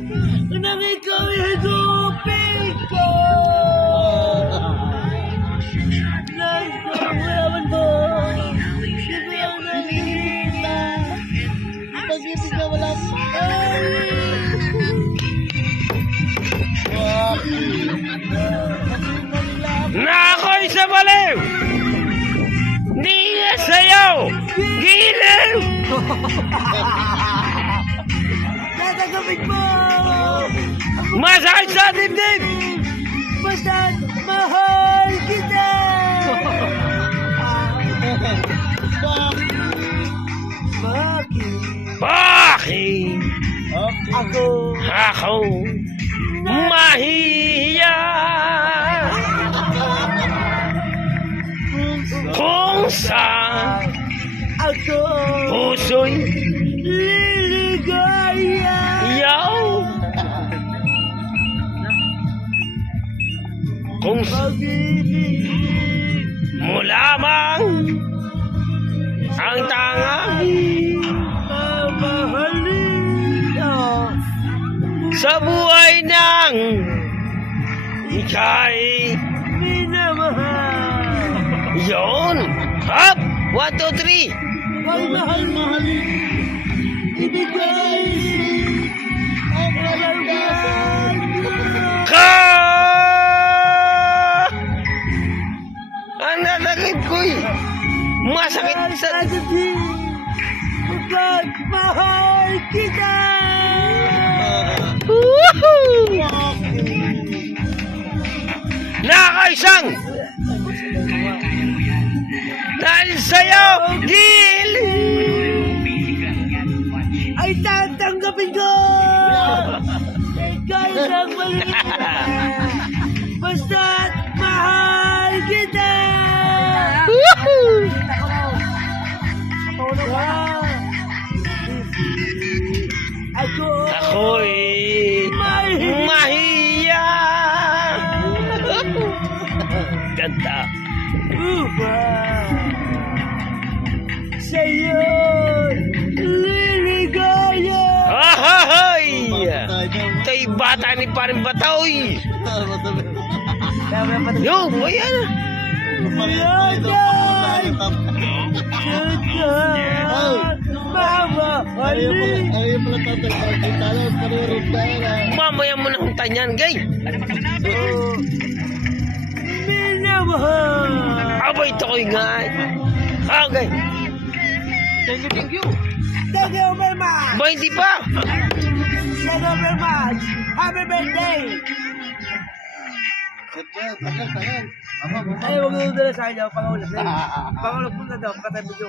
Nakikawihigupin ko! Nagkakawalan ko! Hindi ako nakikita! Pag-ibig na wala pa! Na ako'y sa baliw! Di na sayaw! Giliw! Tatagapin mo! Masakit sa dibdib! Basta't mahal kita! Bakit? Bakit Ako mahihiya? Kung sa ako puso'y liligaya. yaw? Kung Pag-ibig mo lamang ang tanging mamahalin ka. sa buhay ng ika'y Minamahal. yon. Hop! 1, 2, 3. Ay mahal-mahalin. Ibigay ang kalalagyan Ka! Ang nasakit ko'y masakit sa... Pagkat mahal kita. Woohoo! Nakaisang! Dahil sa'yo, Gil! Ay tatanggapin ko! Ikaw lang maliit. Basta't mahal kita! Woohoo! Ako'y mahiya! Ganda! Sa'yo liligaya. Ahoy! Ito'y bata ni Paring Batoy! Yo, ayan! Mamaya mo ng tanyan, gay! Abay, ito ko'y nga! Okay! Thank you very much. Ba, hindi pa! Thank you very much. Happy birthday. Ay, huwag nyo dala sa akin. Pangulas na yun. Pangulas po na daw. Katabi ko.